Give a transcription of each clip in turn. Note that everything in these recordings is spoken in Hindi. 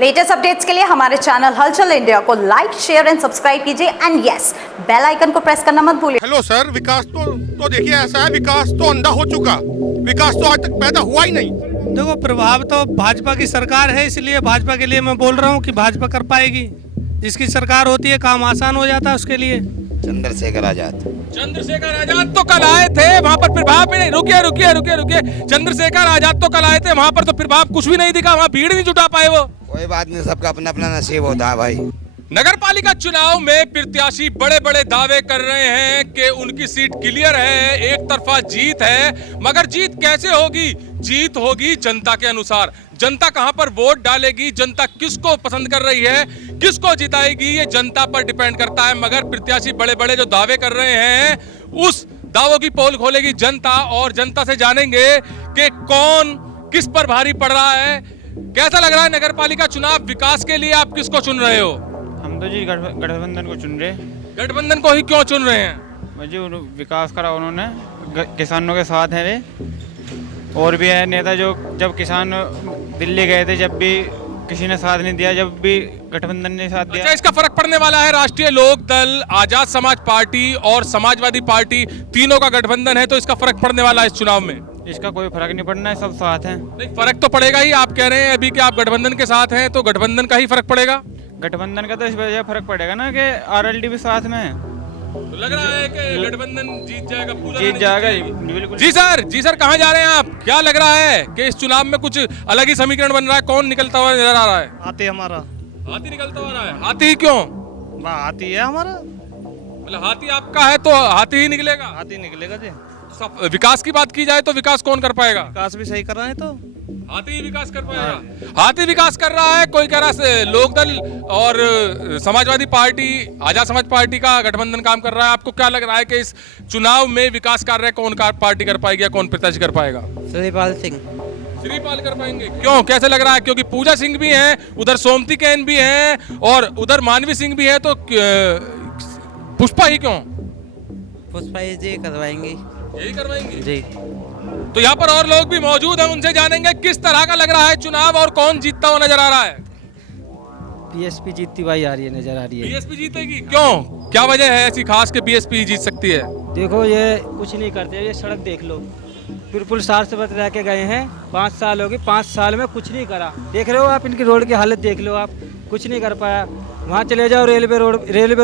लेटेस्ट अपडेट्स के लिए हमारे चैनल हलचल इंडिया को लाइक, शेयर एंड सब्सक्राइब कीजिए एंड यस, बेल आइकन को प्रेस करना मत भूलिए। हेलो सर, विकास तो देखिए ऐसा है, विकास तो अंधा हो चुका, विकास तो आज तक पैदा हुआ ही नहीं। देखो, प्रभाव तो भाजपा की सरकार है, इसलिए भाजपा के लिए मैं बोल रहा हूँ कि भाजपा कर पाएगी। जिसकी सरकार होती है काम आसान हो जाता है उसके लिए। चंद्रशेखर आजाद तो कल आए थे, वहाँ पर प्रभाव भी नहीं। रुकिए। चंद्रशेखर आजाद तो कल आए थे, वहाँ पर तो प्रभाव कुछ भी नहीं दिखा, वहाँ भीड़ नहीं जुटा पाए वो। कोई बात नहीं, सबका अपना अपना नसीब होता है भाई। नगर पालिका चुनाव में प्रत्याशी बड़े बड़े दावे कर रहे हैं कि उनकी सीट क्लियर है, एक तरफा जीत है। मगर जीत कैसे होगी? जीत होगी जनता के अनुसार। जनता कहां पर वोट डालेगी, जनता किसको पसंद कर रही है, किसको जिताएगी, ये जनता पर डिपेंड करता है। मगर प्रत्याशी बड़े बड़े जो दावे कर रहे हैं, उस दावों की पोल खोलेगी जनता, और जनता से जानेंगे कि कौन किस पर भारी पड़ रहा है। कैसा लग रहा है नगर पालिका चुनाव? विकास के लिए आप किसको चुन रहे हो? हम तो जी गठबंधन को चुन रहे। गठबंधन को ही क्यों चुन रहे हैं? मुझे विकास करा उन्होंने, किसानों के साथ हैं वे। और भी है नेता जो जब किसान दिल्ली गए थे, जब भी किसी ने साथ नहीं दिया, जब भी गठबंधन ने साथ दिया। अच्छा, इसका फर्क पड़ने वाला है। राष्ट्रीय लोक दल, आजाद समाज पार्टी और समाजवादी पार्टी, तीनों का गठबंधन है, तो इसका फर्क पड़ने वाला है इस चुनाव में। इसका कोई फर्क नहीं पड़ना है, सब साथ हैं। नहीं, फर्क तो पड़ेगा ही। आप कह रहे हैं अभी कि आप गठबंधन के साथ हैं, तो गठबंधन का ही फर्क पड़ेगा। गठबंधन का तो इस वजह फर्क पड़ेगा ना कि आरएलडी भी साथ में है। तो लग रहा है कि गठबंधन जीत जाएगा, पूरा जीत जाएगा बिल्कुल। जी सर कहाँ जा रहे हैं आप? क्या लग रहा है कि इस चुनाव में कुछ अलग ही समीकरण बन रहा है? कौन निकलता हुआ नजर आ रहा है? हाथी हमारा। हाथी निकलता हुआ रहा है। हाथी क्यों? हाथी है हमारा, मतलब हाथी आपका है तो हाथी ही निकलेगा। हाथी निकलेगा जी। विकास की बात की जाए तो विकास कौन कर पाएगा? विकास भी सही कर रहे हैं तो हाथी ही विकास कर पाएगा। हाथी विकास कर रहा है। कोई कह रहा है लोकदल और समाजवादी पार्टी, आजाद समाज पार्टी का गठबंधन काम कर रहा है। आपको क्या लग रहा है कि इस चुनाव में विकास कार्य कौन पार्टी कर पाएगी या कौन प्रत्याशी कर पाएगा? श्रीपाल सिंह। श्रीपाल कर पाएंगे। क्यों, कैसे लग रहा है? क्योंकि पूजा सिंह भी हैं, उधर सोमती कैन भी हैं और उधर मानवी सिंह भी है, तो पुष्पा ही क्यों? पुष्पा जी करवाएंगे। यही करवाएंगे जी। तो यहाँ पर और लोग भी मौजूद हैं, उनसे जानेंगे किस तरह का लग रहा है चुनाव और कौन जीतता हुआ नजर आ रहा है। बीएसपी जीतती हुई आ रही है, नजर आ रही है। बीएसपी जीतेगी? क्यों, क्या वजह है ऐसी खास कि बीएसपी जीत सकती है? देखो, ये कुछ नहीं करते। ये सड़क देख लो, बिल्कुल सार से बत रह के गए हैं। 5 साल हो गए, 5 साल में कुछ नहीं करा। देख रहे हो आप, इनकी रोड की हालत देख लो आप, कुछ नहीं कर पाया। वहाँ चले जाओ, रेलवे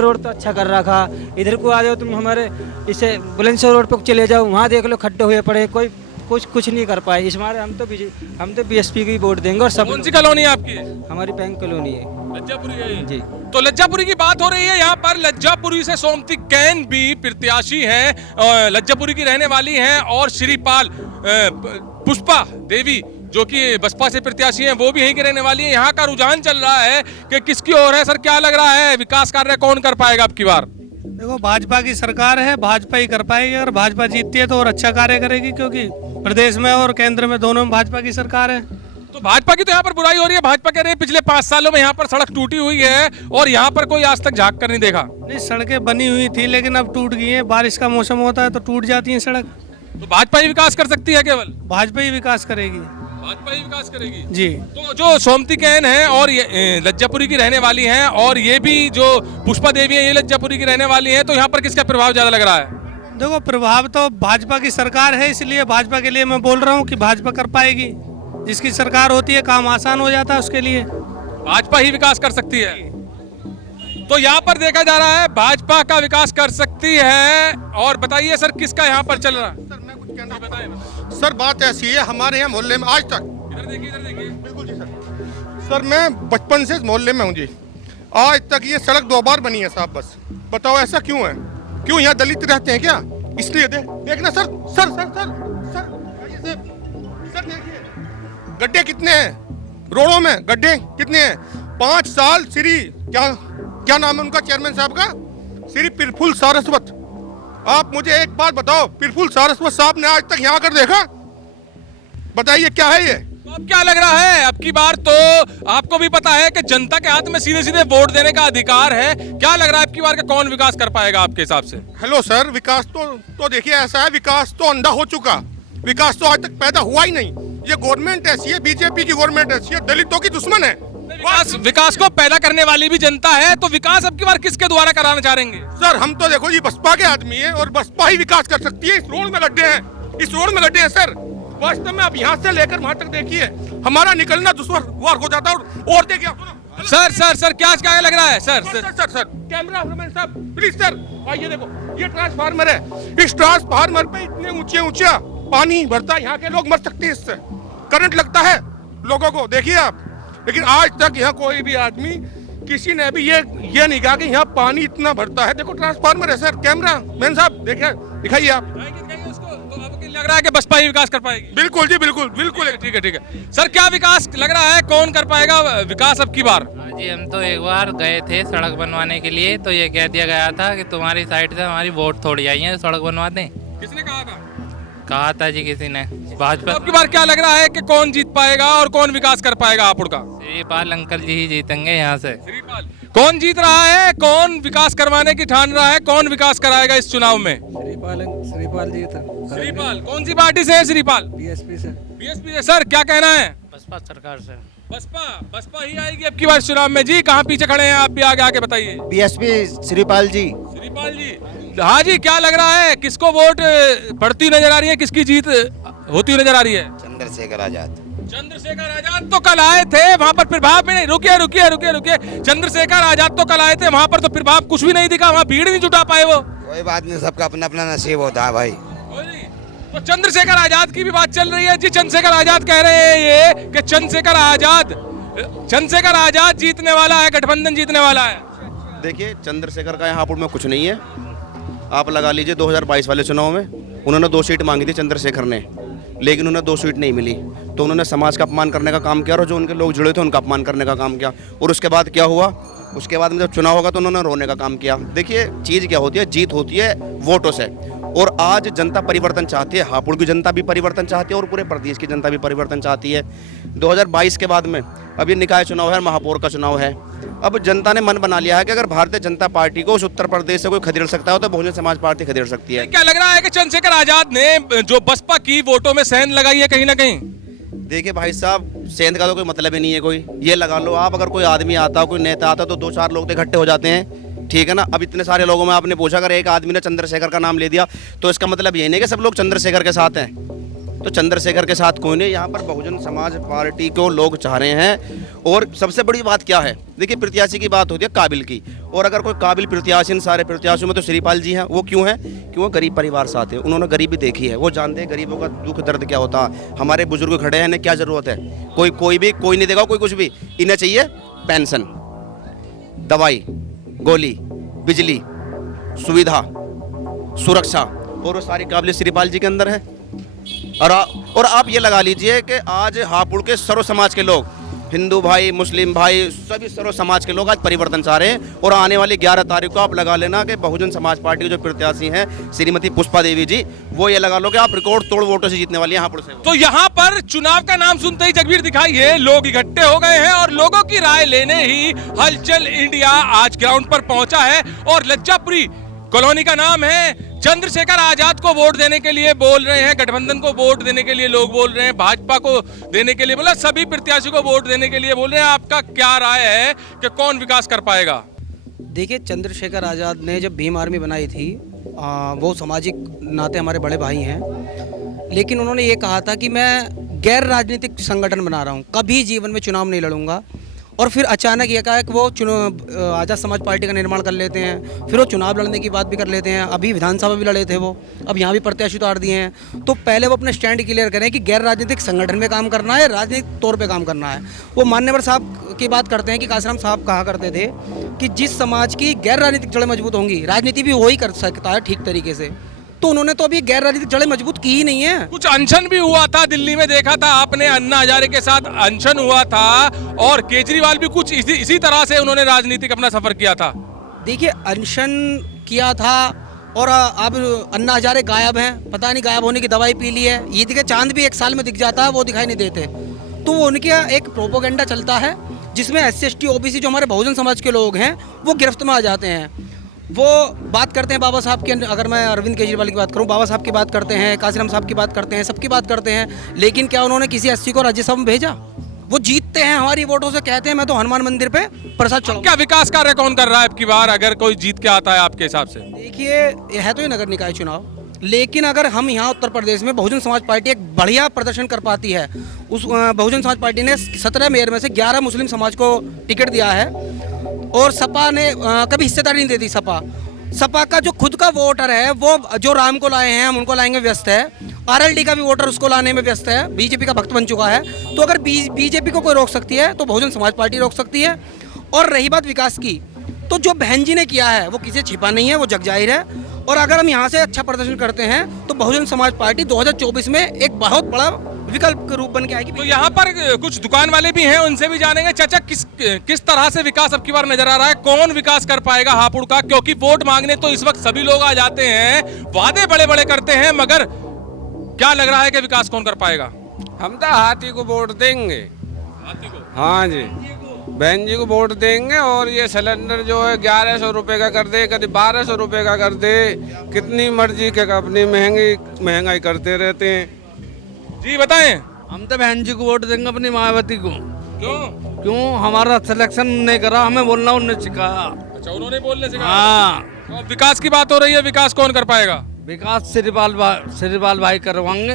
रोड तो अच्छा कर रखा। इधर को आ जाओ तुम, हमारे इसे बुलंदशहर रोड पर चले जाओ, वहाँ देख लो खड्डे हुए पड़े, कोई कुछ नहीं कर पाए। इस बार हम तो बीएसपी की वोट देंगे। और सब कौन सी कॉलोनी है आपकी? हमारी बैंक कॉलोनी है, लज्जापुरी है जी। तो लज्जापुरी की बात हो रही है यहाँ पर। लज्जापुरी से सोमती कैन भी प्रत्याशी हैं, लज्जापुरी की रहने वाली हैं, और श्रीपाल पुष्पा देवी जो कि बसपा से प्रत्याशी हैं, वो भी यहीं की रहने वाली है। यहाँ का रुझान चल रहा है कि किसकी ओर है। सर, क्या लग रहा है, विकास कार्य कौन कर पाएगा अब की बार? देखो, भाजपा की सरकार है, भाजपा ही कर पाएगी। अगर भाजपा जीतती है तो और अच्छा कार्य करेगी, क्योंकि प्रदेश में और केंद्र में दोनों में भाजपा की सरकार है। तो भाजपा की तो यहाँ पर बुराई हो रही है। भाजपा कह रही है पिछले 5 सालों में यहाँ पर सड़क टूटी हुई है और यहाँ पर कोई आज तक झांक कर नहीं देखा। नहीं, सड़कें बनी हुई थी लेकिन अब टूट गई हैं। बारिश का मौसम होता है तो टूट जाती है सड़क। तो भाजपा ही विकास कर सकती है? केवल भाजपा ही विकास करेगी। भाजपा ही विकास करेगी जी। तो जो सोमती कैन है और ये लज्जापुरी की रहने वाली हैं, और ये भी जो पुष्पा देवी है, ये लज्जापुरी की रहने वाली हैं, तो यहाँ पर किसका प्रभाव ज्यादा लग रहा है? देखो, प्रभाव तो भाजपा की सरकार है, इसलिए भाजपा के लिए मैं बोल रहा हूँ कि भाजपा कर पाएगी। जिसकी सरकार होती है काम आसान हो जाता है उसके लिए। भाजपा ही विकास कर सकती है। तो यहाँ पर देखा जा रहा है भाजपा का विकास कर सकती है। और बताइए सर, किसका यहाँ पर चल रहा है? सर, मैं कुछ कहना बताएं। सर, बात ऐसी है, हमारे यहाँ मोहल्ले में आज तक, इधर देखिए। बिल्कुल जी सर, मैं बचपन से इस मोहल्ले में हूँ जी। आज तक ये सड़क 2 बार बनी है साहब। बस बताओ ऐसा क्यों है? क्यों यहाँ दलित रहते हैं क्या? इसलिए देखना सर देखिए, गड्ढे कितने हैं रोडों में, गड्ढे कितने हैं? 5 साल श्री क्या नाम है उनका, चेयरमैन साहब का, श्री प्रफुल्ल सारस्वत। आप मुझे एक बात बताओ, प्रफुल्ल सारस्वत साहब ने आज तक यहाँ कर देखा? बताइए क्या है ये? तो अब क्या लग रहा है, अब की बार तो आपको भी पता है कि जनता के हाथ में सीधे सीधे वोट देने का अधिकार है। क्या लग रहा है अब की बार का कौन विकास कर पाएगा आपके हिसाब से? हेलो सर, विकास तो देखिए ऐसा है, विकास तो अंधा हो चुका, विकास तो आज तक पैदा हुआ ही नहीं। ये गवर्नमेंट ऐसी है, बीजेपी की गवर्नमेंट ऐसी है, दलितों की दुश्मन है। विकास को पैदा करने वाली भी जनता है, तो विकास अब की बार किसके द्वारा कराना चाहेंगे? सर हम तो देखो जी बसपा के आदमी हैं और बसपा ही विकास कर सकती है। इस रोड में गड्ढे हैं, इस रोड में गड्ढे हैं सर। वास्तव में आप यहाँ से लेकर वहां तक देखिए, हमारा निकलना दुश्वार हो जाता है। और देखिए सर क्या लग रहा है? सर कैमरा साहब प्लीज सर आइए, देखो ये ट्रांसफार्मर है। इस ट्रांसफार्मर पे इतने ऊंचे पानी भरता है, यहाँ के लोग मर सकते हैं इससे, करंट लगता है लोगों को, देखिए आप। लेकिन आज तक यहाँ कोई भी आदमी किसी ने भी ये नहीं कहा कि यहाँ पानी इतना भरता है। देखो ट्रांसफार्मर है सर, कैमरा मैन साहब देखिए, दिखाइए आप। तो अब लग रहा है कि बसपा ही विकास कर पाएगी? बिल्कुल जी, बिल्कुल। ठीक है सर, क्या विकास लग रहा है, कौन कर पाएगा विकास अब की बार? जी हम तो एक बार गए थे सड़क बनवाने के लिए, तो ये कह दिया गया था कि तुम्हारी साइड से हमारी वोट थोड़ी आई है, सड़क बनवा दें। किसने कहा था? कहा था जी किसी ने, भाजपा। अब की बार क्या लग रहा है कि कौन जीत पाएगा और कौन विकास कर पाएगा हापुड़ का? श्रीपाल अंकल जी ही जीतेंगे यहाँ से। श्रीपाल कौन जीत रहा है, कौन विकास करवाने की ठान रहा है, कौन विकास कराएगा इस चुनाव में? श्रीपाल जी था। श्रीपाल कौन सी पार्टी से है? श्रीपाल बीएसपी से। बीएसपी से। सर क्या कहना है? बसपा सरकार से। बसपा ही आएगी अब की बार चुनाव में। जी कहाँ पीछे खड़े हैं आप भी, आगे बताइए। बीएसपी श्रीपाल जी। श्रीपाल जी, हाँ जी, क्या लग रहा है, किसको वोट पड़ती नजर आ रही है, किसकी जीत होती नजर आ रही है? चंद्रशेखर आजाद। चंद्रशेखर आजाद तो कल आए थे वहां पर, प्रभाव में नहीं। रुकिए। चंद्रशेखर आजाद तो कल आए थे वहां पर, तो प्रभाव कुछ भी नहीं दिखा, वहां भीड़ नहीं जुटा पाए वो। कोई बात नहीं, सबका अपना अपना नसीब होता है भाई। तो चंद्रशेखर आजाद की भी बात चल रही है जी। चंद्रशेखर आजाद कह रहे हैं ये कि चंद्रशेखर आजाद जीतने वाला है, गठबंधन जीतने वाला है। देखिए चंद्रशेखर का यहाँ हापुड़ में कुछ नहीं है। आप लगा लीजिए 2022 वाले चुनाव में उन्होंने 2 सीट मांगी थी चंद्रशेखर ने, लेकिन उन्हें 2 सीट नहीं मिली, तो उन्होंने समाज का अपमान करने का काम किया और जो उनके लोग जुड़े थे उनका अपमान करने का काम किया। और उसके बाद क्या हुआ, उसके बाद में जब चुनाव होगा तो उन्होंने रोने का काम किया। देखिए चीज़ क्या होती है, जीत होती है वोटों से, और आज जनता परिवर्तन चाहती है। हापुड़ की जनता भी परिवर्तन चाहती है और पूरे प्रदेश की जनता भी परिवर्तन चाहती है। 2022 के बाद में अब ये निकाय चुनाव है, महापौर का चुनाव है। अब जनता ने मन बना लिया है कि अगर भारतीय जनता पार्टी को उस उत्तर प्रदेश से कोई खदेड़ सकता हो तो बहुजन समाज पार्टी खदेड़ सकती है। क्या लग रहा है कि चंद्रशेखर आजाद ने जो बसपा की वोटों में सेंध लगाई है कहीं ना कहीं? देखिए भाई साहब, सेंध का तो कोई मतलब ही नहीं है। कोई ये लगा लो आप, अगर कोई आदमी आता, कोई नेता आता तो 2-4 लोग तो इकट्ठे हो जाते हैं, ठीक है ना। अब इतने सारे लोगों में आपने पूछा, अगर एक आदमी ने चंद्रशेखर का नाम ले दिया तो इसका मतलब ये नहीं कि सब लोग चंद्रशेखर के साथ हैं। तो चंद्रशेखर के साथ कोई नहीं, यहाँ पर बहुजन समाज पार्टी को लोग चाह रहे हैं। और सबसे बड़ी बात क्या है, देखिए प्रत्याशी की बात होती है काबिल की, और अगर कोई काबिल प्रत्याशी इन सारे प्रत्याशियों में तो श्रीपाल जी हैं। वो क्यों हैं? कि वो गरीब परिवार से आते हैं, उन्होंने गरीबी देखी है, वो जानते हैं गरीबों का दुख दर्द क्या होता है। हमारे बुजुर्ग खड़े हैं, इन्हें क्या ज़रूरत है? कोई नहीं देगा, कोई कुछ भी। इन्हें चाहिए पेंशन, दवाई, गोली, बिजली, सुविधा, सुरक्षा, और वो सारी काबिलियत श्रीपाल जी के अंदर है। और आप ये लगा लीजिए कि आज हापुड़ के सर्व समाज के लोग, हिंदू भाई, मुस्लिम भाई, सभी सर्व समाज के लोग आज परिवर्तन चाह रहे हैं। और आने वाली 11 तारीख को आप लगा लेना कि बहुजन समाज पार्टी के जो प्रत्याशी हैं श्रीमती पुष्पा देवी जी, वो ये लगा लो कि आप रिकॉर्ड तोड़ वोटों से जीतने वाली हैं हापुड़ से। तो यहाँ पर चुनाव का नाम सुनते ही जगवीर दिखाइए लोग इकट्ठे हो गए हैं और लोगों की राय लेने ही हलचल इंडिया आज ग्राउंड पर पहुंचा है। और लज्जापुरी कॉलोनी का नाम है। चंद्रशेखर आजाद को वोट देने के लिए बोल रहे हैं, गठबंधन को वोट देने के लिए लोग बोल रहे हैं, भाजपा को देने के लिए, मतलब सभी प्रत्याशी को वोट देने के लिए बोल रहे हैं। आपका क्या राय है कि कौन विकास कर पाएगा? देखिए चंद्रशेखर आज़ाद ने जब भीम आर्मी बनाई थी, वो सामाजिक नाते हमारे बड़े भाई हैं, लेकिन उन्होंने ये कहा था कि मैं गैर राजनीतिक संगठन बना रहा हूँ, कभी जीवन में चुनाव नहीं लड़ूंगा। और फिर अचानक ये कहा है कि वो आज़ाद समाज पार्टी का निर्माण कर लेते हैं, फिर वो चुनाव लड़ने की बात भी कर लेते हैं। अभी विधानसभा भी लड़े थे वो, अब यहाँ भी प्रत्याशी उतार दिए हैं। तो पहले वो अपने स्टैंड क्लियर करें कि गैर राजनीतिक संगठन में काम करना है, राजनीतिक तौर पे काम करना है। वो मान्यवर साहब की बात करते हैं कि काशीराम साहब कहा करते थे कि जिस समाज की गैर राजनीतिक जड़ें मजबूत होंगी, राजनीति भी वही कर सकता है ठीक तरीके से। तो उन्होंने तो अभी गैर राजनीतिक जड़ें मजबूत की ही नहीं है। कुछ अनशन भी हुआ था दिल्ली में, देखा था आपने, अन्ना हजारे के साथ अनशन हुआ था, और केजरीवाल भी कुछ इसी तरह से उन्होंने राजनीतिक अपना सफर किया था। देखिए अनशन किया था, और अब अन्ना हजारे गायब हैं, पता नहीं गायब होने की दवाई पी ली है। ये देखिए चांद भी 1 साल में दिख जाता है, वो दिखाई नहीं देते। तो वो उनके एक प्रोपोगेंडा चलता है जिसमें SC ST OBC जो हमारे बहुजन समाज के लोग हैं वो गिरफ्त में आ जाते हैं। वो बात करते हैं बाबा साहब की, अगर मैं अरविंद केजरीवाल की बात करूं, बाबा साहब की बात करते हैं, काशीराम साहब की बात करते हैं, सबकी बात करते हैं, लेकिन क्या उन्होंने किसी SC को राज्यसभा में भेजा? वो जीतते हैं हमारी वोटों से, कहते हैं मैं तो हनुमान मंदिर पे प्रसाद चढ़ाऊं। क्या विकास कार्य कौन कर रहा है अब की बार, अगर कोई जीत के आता है आपके हिसाब से? देखिए, ये है तो ये नगर निकाय चुनाव, लेकिन अगर हम यहाँ उत्तर प्रदेश में बहुजन समाज पार्टी एक बढ़िया प्रदर्शन कर पाती है, उस बहुजन समाज पार्टी ने 17 मेयर में से 11 मुस्लिम समाज को टिकट दिया है, और सपा ने कभी हिस्सेदारी नहीं देती। सपा का जो खुद का वोटर है वो जो राम को लाए हैं हम उनको लाएंगे व्यस्त है, आरएलडी का भी वोटर उसको लाने में व्यस्त है, बीजेपी का भक्त बन चुका है। तो अगर बीजेपी को कोई रोक सकती है तो बहुजन समाज पार्टी रोक सकती है। और रही बात विकास की, तो जो बहन जी ने किया है वो किसी छिपा नहीं है, वो जग जाहिर है। और अगर हम यहाँ से अच्छा प्रदर्शन करते हैं तो बहुजन समाज पार्टी 2024 में एक बहुत बड़ा विकल्प के रूप बन के आएगी। तो यहाँ पर कुछ दुकान वाले भी हैं, उनसे भी जानेंगे। चाचा, किस तरह से विकास अब की बार नजर आ रहा है? कौन विकास कर पाएगा हापुड़ का? क्योंकि वोट मांगने तो इस वक्त सभी लोग आ जाते हैं, वादे बड़े बड़े करते हैं, मगर क्या लग रहा है कि विकास कौन कर पाएगा? हम तो हाथी को वोट देंगे। हाथी को? हाँ जी, बहन जी को वोट देंगे। और ये सिलेंडर जो है 1100 रुपये का कर दे, कभी 1200 रुपये का कर दे, कितनी मर्जी के अपनी महंगाई करते रहते हैं। जी बताएं। हम तो बहन जी को वोट देंगे, अपनी मायावती को। क्यों? हमारा सिलेक्शन नहीं करा, हमें बोलना उन्होंने सिखाया। अच्छा, उन्होंने बोलने से कहा। हाँ, तो अब विकास की बात हो रही है, विकास कौन कर पाएगा? विकास श्रीपाल भाई करवाएंगे।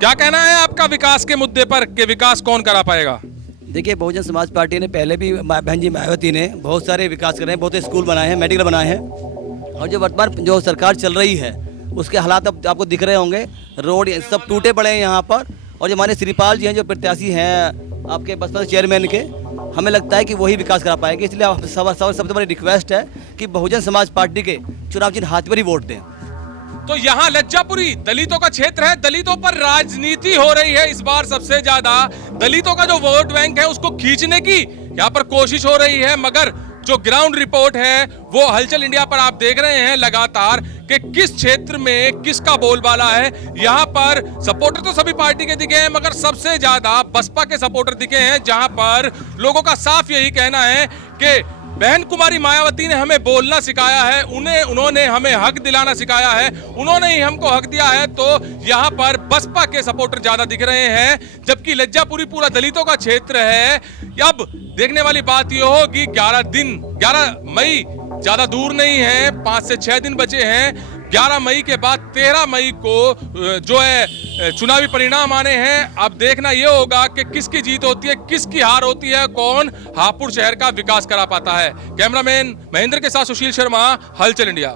क्या कहना है आपका विकास के मुद्दे पर कि विकास कौन करा पाएगा? देखिए, बहुजन समाज पार्टी ने पहले भी बहन जी मायावती ने बहुत सारे विकास करे हैं, बहुत स्कूल बनाए हैं, मेडिकल बनाए हैं। और जो वर्तमान जो सरकार चल रही है उसके हालात अब आपको दिख रहे होंगे, रोड सब टूटे पड़े हैं यहाँ पर। और जो हमारे श्रीपाल जी हैं, जो प्रत्याशी हैं आपके बसपा चेयरमैन के, हमें लगता है कि वही विकास करा पाएंगे। इसलिए सबसे बड़ी रिक्वेस्ट है कि बहुजन समाज पार्टी के चुनाव चिन्ह हाथ पर ही वोट दें। तो यहाँ लज्जापुरी दलितों का क्षेत्र है, दलितों पर राजनीति हो रही है इस बार सबसे ज्यादा। दलितों का जो वोट बैंक है उसको खींचने की यहाँ पर कोशिश हो रही है, मगर जो ग्राउंड रिपोर्ट है वो हलचल इंडिया पर आप देख रहे हैं लगातार कि किस क्षेत्र में किसका बोलबाला है। यहाँ पर सपोर्टर तो सभी पार्टी के दिखे हैं, मगर सबसे ज्यादा बसपा के सपोर्टर दिखे हैं, जहां पर लोगों का साफ यही कहना है कि बहन कुमारी मायावती ने हमें बोलना सिखाया है, उन्होंने हमें हक दिलाना सिखाया है, उन्होंने ही हमको हक दिया है। तो यहाँ पर बसपा के सपोर्टर ज्यादा दिख रहे हैं, जबकि लज्जापुरी पूरा दलितों का क्षेत्र है। अब देखने वाली बात यह होगी, 11 मई ज्यादा दूर नहीं है, 5 से 6 दिन बचे हैं। 11 मई के बाद 13 मई को जो है चुनावी परिणाम आने हैं। अब देखना यह होगा कि किसकी जीत होती है, किसकी हार होती है, कौन हापुड़ शहर का विकास करा पाता है। कैमरामैन महेंद्र के साथ सुशील शर्मा, हलचल इंडिया।